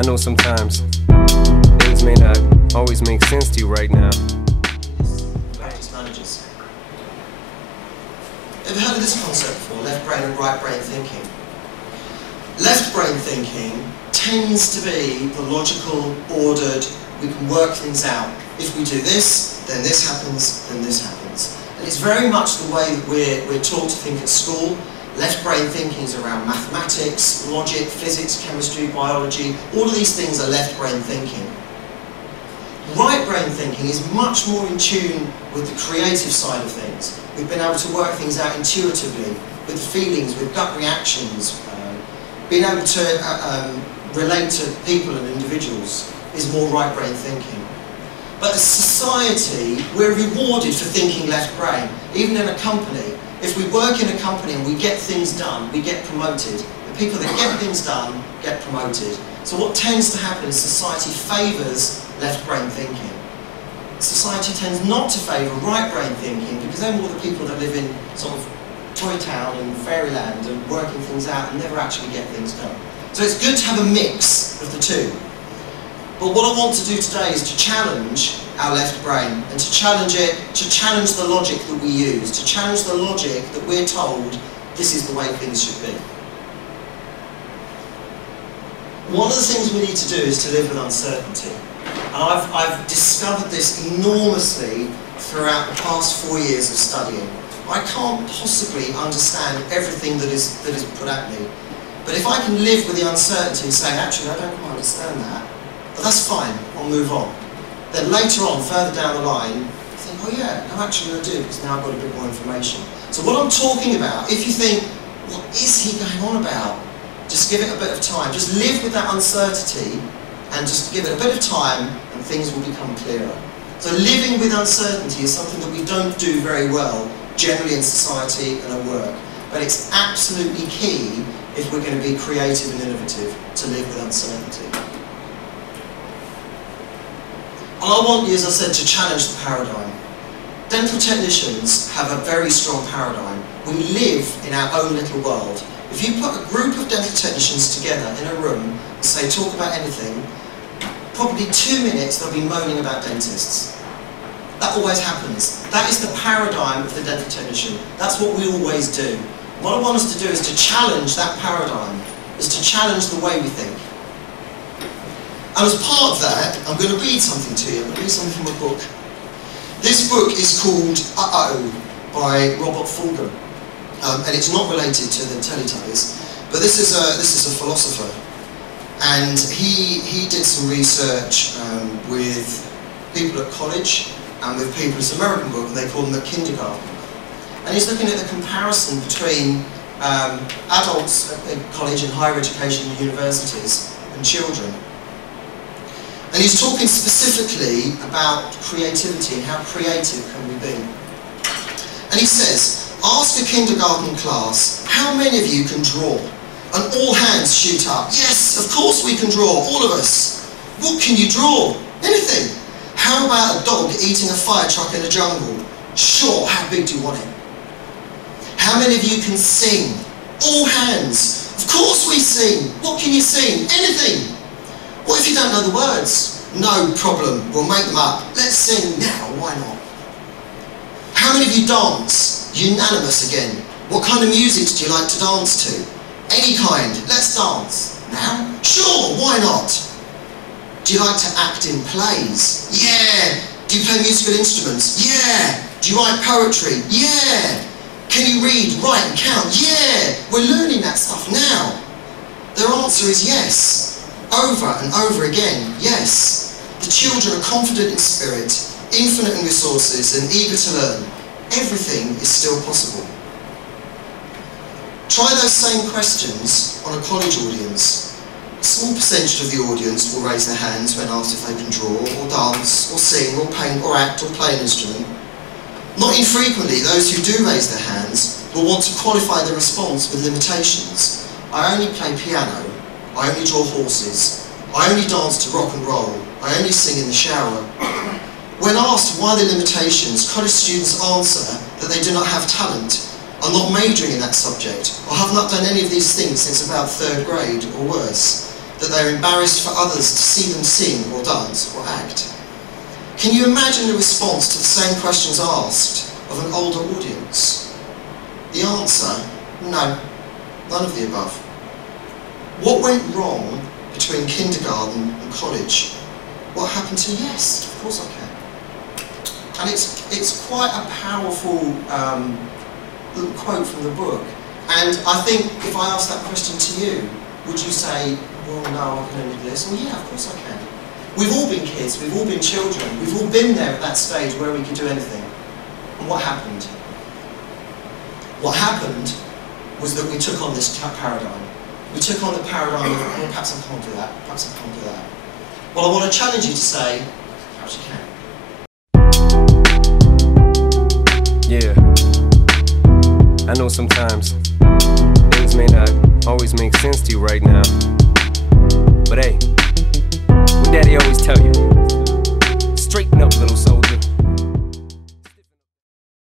I know sometimes things may not always make sense to you right now. Practice managers. Ever heard of this concept before? Left brain and right brain thinking. Left brain thinking tends to be the logical, ordered, we can work things out. If we do this, then this happens, then this happens. And it's very much the way that we're taught to think at school. Left brain thinking is around mathematics, logic, physics, chemistry, biology. All of these things are left brain thinking. Right brain thinking is much more in tune with the creative side of things. We've been able to work things out intuitively, with feelings, with gut reactions. Being able to relate to people and individuals is more right brain thinking. But as society, we're rewarded for thinking left brain. Even in a company, if we work in a company and we get things done, we get promoted. The people that get things done get promoted. So what tends to happen is society favours left brain thinking. Society tends not to favour right brain thinking because they're more the people that live in sort of toy town and fairyland and working things out and never actually get things done. So it's good to have a mix of the two. But what I want to do today is to challenge our left brain and to challenge it, to challenge the logic that we use, to challenge the logic that we're told this is the way things should be. One of the things we need to do is to live with uncertainty. And I've discovered this enormously throughout the past 4 years of studying. I can't possibly understand everything that is put at me. But if I can live with the uncertainty and say, actually, I don't quite understand that, but that's fine, I'll move on. Then later on, further down the line, I think, oh yeah, no, actually I do, because now I've got a bit more information. So what I'm talking about, if you think, what is he going on about? Just give it a bit of time. Just live with that uncertainty and just give it a bit of time and things will become clearer. So living with uncertainty is something that we don't do very well, generally in society and at work. But it's absolutely key if we're going to be creative and innovative to live with uncertainty. And I want you, as I said, to challenge the paradigm. Dental technicians have a very strong paradigm. We live in our own little world. If you put a group of dental technicians together in a room and say, talk about anything, probably 2 minutes they'll be moaning about dentists. That always happens. That is the paradigm of the dental technician. That's what we always do. What I want us to do is to challenge that paradigm, is to challenge the way we think. And as part of that, I'm going to read something to you. I'm going to read something from a book. This book is called Uh-Oh by Robert Fulghum. And it's not related to the Teletubbies, but this is a philosopher. And he did some research with people at college and with people, it's an American book, and they call them at kindergarten. And he's looking at the comparison between adults at college and higher education and universities and children. And he's talking specifically about creativity and how creative can we be. And he says, ask a kindergarten class, how many of you can draw? And all hands shoot up. Yes, of course we can draw, all of us. What can you draw? Anything. How about a dog eating a fire truck in a jungle? Sure, how big do you want it? How many of you can sing? All hands. Of course we sing. What can you sing? Anything. What if you don't know the words? No problem, we'll make them up. Let's sing now, why not? How many of you dance? Unanimous again. What kind of music do you like to dance to? Any kind, let's dance. Now? Sure, why not? Do you like to act in plays? Yeah. Do you play musical instruments? Yeah. Do you write poetry? Yeah. Can you read, write and count? Yeah. We're learning that stuff now. Their answer is yes. Over and over again, yes. The children are confident in spirit, infinite in resources and eager to learn. Everything is still possible. Try those same questions on a college audience. A small percentage of the audience will raise their hands when asked if they can draw, or dance, or sing, or paint, or act, or play an instrument. Not infrequently, those who do raise their hands will want to qualify their response with limitations. I only play piano, I only draw horses, I only dance to rock and roll, I only sing in the shower. When asked why the limitations, college students answer that they do not have talent, are not majoring in that subject, or have not done any of these things since about 3rd grade or worse. that they're embarrassed for others to see them sing or dance or act? Can you imagine the response to the same questions asked of an older audience? The answer, no, none of the above. What went wrong between kindergarten and college? What happened to yes, of course I can. And it's quite a powerful little quote from the book. And I think if I asked that question to you, would you say, well, no, I can only do this? Well, yeah, of course I can. We've all been kids, we've all been children, we've all been there at that stage where we could do anything. And what happened? What happened was that we took on this paradigm. We took on the paradigm of, well, perhaps I can't do that, perhaps I can't do that. Well, I want to challenge you to say, perhaps you can. Yeah, I know sometimes things may not always make sense to you right now, but hey,